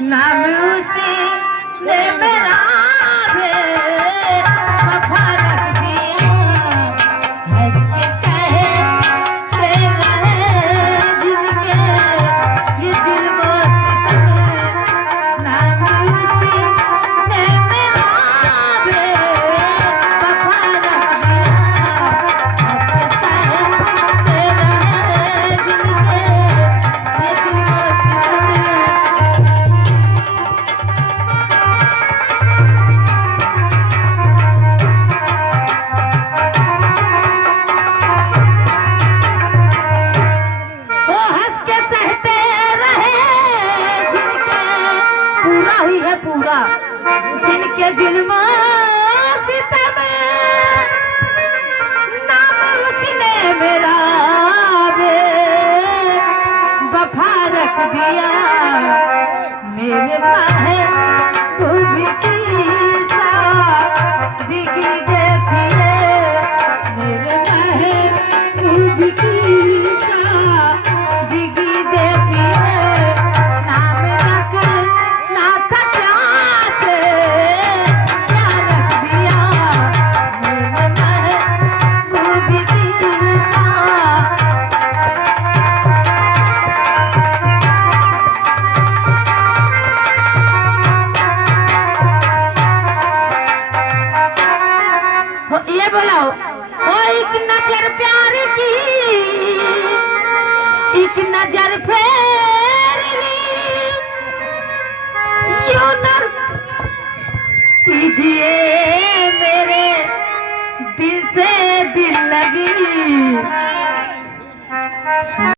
नाम उसी ने मेरा वफा रख दिया। हंस के सहते रहे जिनके ये जुल्मों से, नाम उसी ने मेरा वफा रख दिया। हंस के सहते रहे जिनके ये जुल्मों से। वो हंस के सहते रहे जिनके पूरा हुई है पूरा, जिनके जुल्म सितम, नाम उसी ने मेरा वफा रख दिया। मेरे महबूब की सादगी देखिए, मेरे महबूब की सादगी देखिए। नाम रखना था प्यास, क्या रख दिया। मेरे महबूब की ये बोलाओ, ओ एक नजर प्यार की, एक नजर फेर ली, यूं न कीजिए मेरे दिल से दिल लगी।